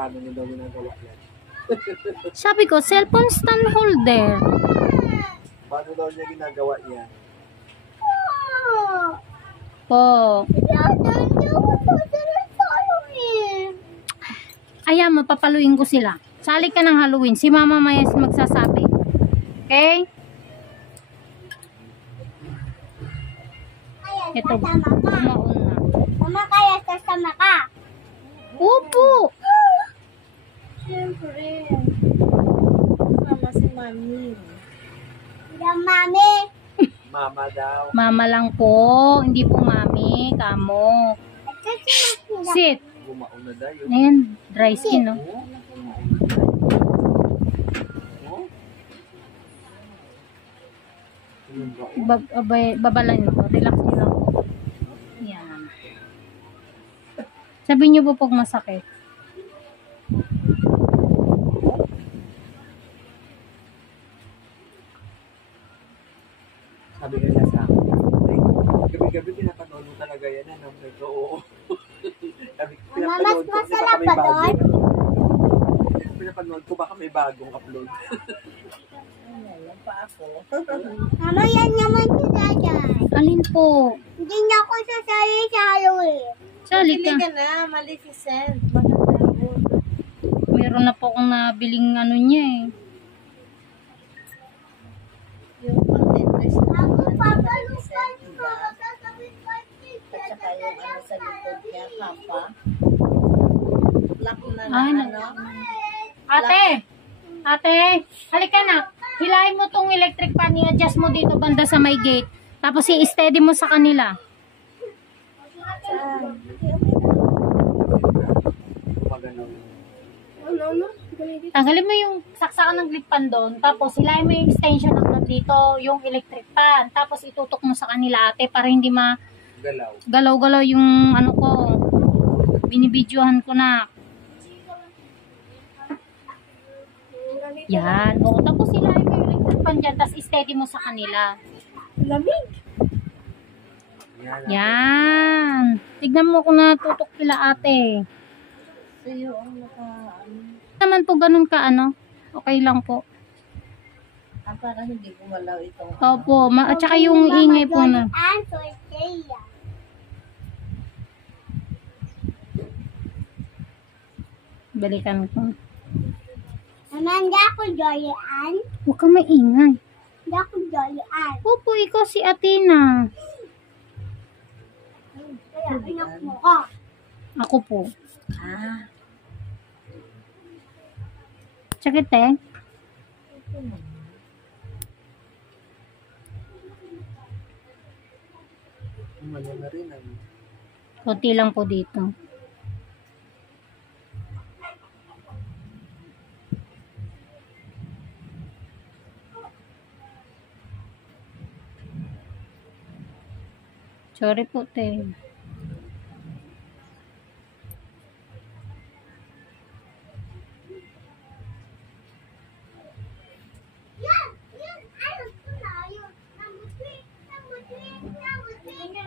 paano niyo daw ginagawa yan. Sabi ko, cellphone stand holder. Paano daw niya ginagawa yan? Po. Ayan, mapapaluin ko sila. Sali ka ng Halloween. Si Mama Mayas magsasabi. Okay? Ito, kumaon na. Mama, kaya sasama ka? Opo! Siyempre. Mama si Mami. Yung Mami. Mama daw. Mama lang po. Hindi po Mami. Kamo. Sit. Gumaon na daw. Ayan, dry skin, no? Babalan ko. Relax nyo lang. Yan. Sabihin nyo po pag masakit. Sabi nila sa akin, gabi-gabi pinapanood mo talaga yan. Ano? Ito, oo. Mama, mas masarap ba doon? Pinapanood ko, baka may bagong upload. Mama, yan naman si Dadan. Alin po? Hindi niya ako sasali sa Halloween. Sali ka. Ka na, Maleficent. Meron na po akong nabiling ano niya eh. Yung pang-dress na Ako papalukan Maleficent, ko. diba? Sasabihin ko At saka yung ano sa likod niya, kapa. Black na Ay, na, ano? Ate! Ate! Halika na! Hilahin mo tong electric fan, i-adjust mo dito banda sa may gate. Tapos i-steady mo sa kanila. Magano. Tanggalin mo yung saksakan ng clip pan doon. Tapos hilahin mo yung extension hanggang dito, yung electric fan. Tapos itutok mo sa kanila, ate, para hindi Galaw. galaw-galaw yung ano ko. Binibidyohan ko na. Yan. O, tapos hilahin mo yung electric fan dyan, tapos steady mo sa kanila. Lamig. Yan. Yan. Tignan mo kung natutok sila ate. Sa'yo ang naka, Naman po ganun ka ano. Okay lang po. para hindi gumalaw itong, Opo. At saka yung ingay po na. Answer, Leia. Balikan ko. Mama, hindi ako Jolly Ann. Huwag ka maingay. Hindi ako Jolly Ann. Opo, ikaw si Athena. Kaya anak mo ko. Ako po. ah, Sakit eh. Ano na rin. Ano? Kunti lang po dito. Sorry po, te. Yan! Yan! Ayun! Ito na! Ayun! Number 3! Number 3! Number 3!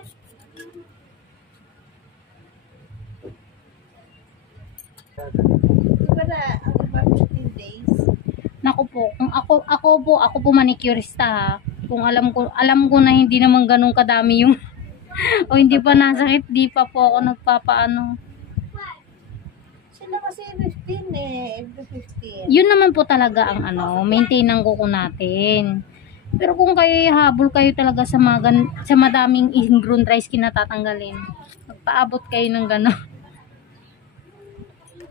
para ang iba 15 days. Naku po, kung ako po manicurista ha. Kung alam ko na hindi naman ganun kadami yung o hindi pa nasakit, di pa po ako nagpapaano. Sila kasi 15 eh, every 15. Yun naman po talaga ang maintain ng kuko natin. Pero kung kayo habol kayo talaga sa sa madaming ingrown dry skin na tatanggalin, magpaabot kayo ng gano'n.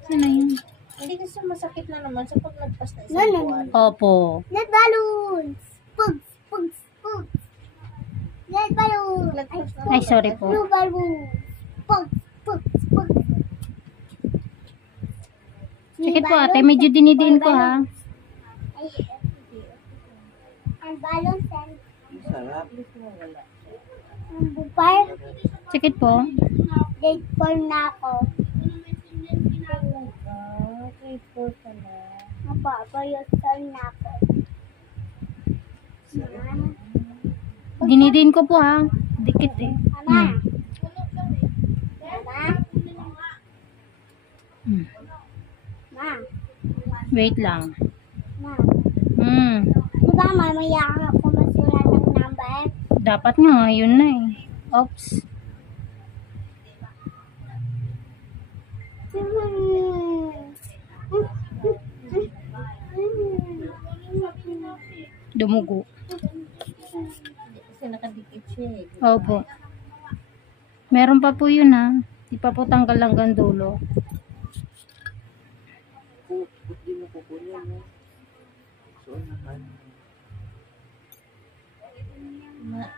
Sino yun? Hindi kasi masakit na naman sa pag nagpas na No, isang no, buwan. Opo. Net balloons! Pugs! Pugs! Pugs! Net balloons! Ay, sorry po. Blue balloons! Pugs! Pugs! Pugs! Sakit po ate, medyo dinidiin ko ha. And balloons and Sarap. bupar. Sakit po. Date for na ako. Grateful ka na. Mapapayosan na ako. Dinidiin ko po ha. Dikit eh. Mama. Hmm. Mama. Ma. Wait lang. Ma. Hmm. Diba mamaya ako masulat ng number? Dapat nga, yun na eh. Oops. Dumugo. Kasi nakadikit siya eh. Opo. Meron pa po yun ha. Di pa po tanggal hanggang dulo. Ba't di mo kukunin, no? So, naman.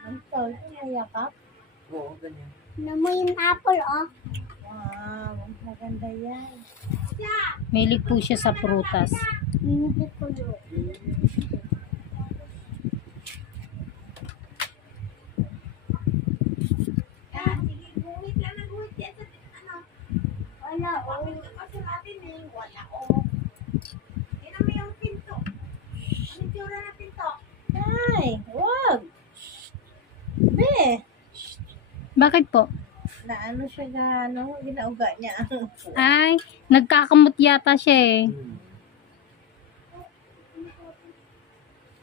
Ang tawag ko, mayakap. Oo, ganyan. Ano mo yung apple, oh? Wow, maganda yan. Mahilig po siya sa prutas. Hindi ko yun. Wala, oh. Ay, wag. Be, Bakit po? na ano siya gano, ginauga niya ang Ay, nagkakamot yata siya eh.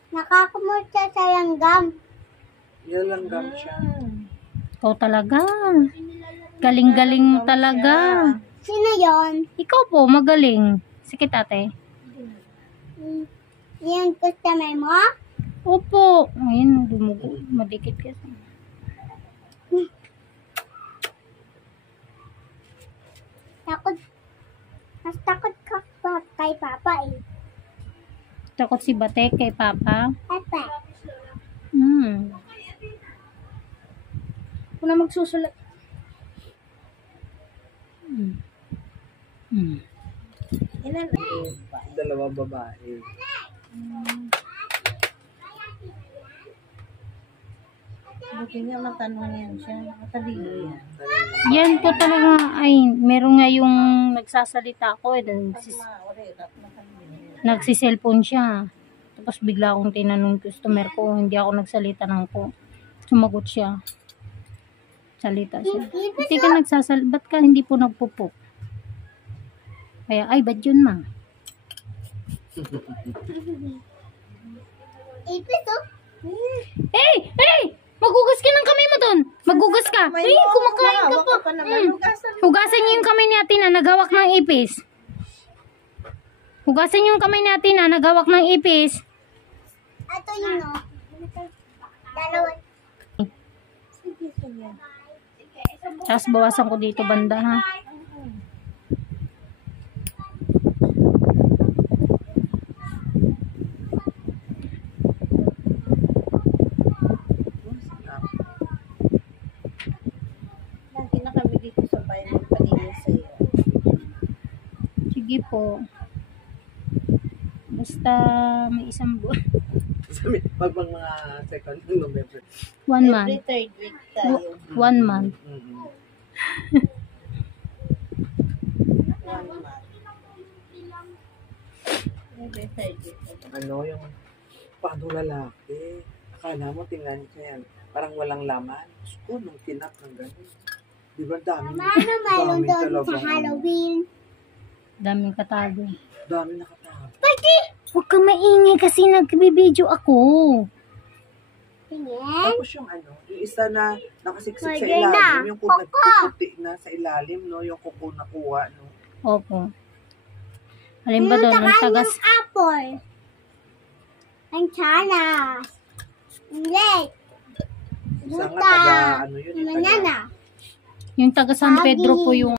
Nakakamot siya sa langgam. Nilalanggam siya. Ikaw talaga. Galing-galing mo talaga. Sino yon? Ikaw po, magaling. Sige ate. Yung customer mo? Opo. Ayun, dumugo. Madikit kasi. Takot. Mas takot ka pa kay Papa eh. Takot si Batek kay Papa. Papa. Ako na magsusulat. ilan Dalawa babae. buti nga matanong yan siya. Matalino yan. Yan po talaga. Ay, meron nga yung nagsasalita ko. Nagsiselfone siya. Tapos bigla akong tinanong customer ko. Hindi ako nagsalita ng po. Sumagot siya. Salita siya. Hindi ka nagsasalita. Ba't ka hindi po nagpupok? Kaya, ay, ba't yun ma? Ipit oh. Hey! Hey! Magugas ka ng kamay mo dun! Magugas ka! Ay, kumakain ka pa! Hugasan niyo yung kamay ni Ate na nagawak ng ipis. Hugasan niyo yung kamay ni Ate na nagawak ng ipis. Ito yun oh. Dalawa. Tapos bawasan ko dito banda ha. Lagi na kami dito sa bayan ng paningin sa'yo. Sige po. Basta may isang buwan. Pag mga second November. 1 month. Every third week tayo. 1 month. 1 month. Every third week. Ano yung paano lalaki? Akala mo tingnan siya yan. Parang walang laman. Gusto nung tinap ng gano'n. Di ba dami? Ano mayroon Dami doon talaga. sa Halloween? Daming katago. Dami nakatap. Huwag kang maingay kasi nagbibideo ako. Tingin. Tapos yung ano, yung isa na nakasiksik sa Pwede ilalim, na. yung Koko. kukuti na sa ilalim, no? Yung kuko na kuha, no? Opo. Alin ba doon? Ang Yung tagas. apple. Ang chanas. Hindi. Isa nga Buta. taga, ano yun, yung taga, Banana. Yung taga San Pedro po yung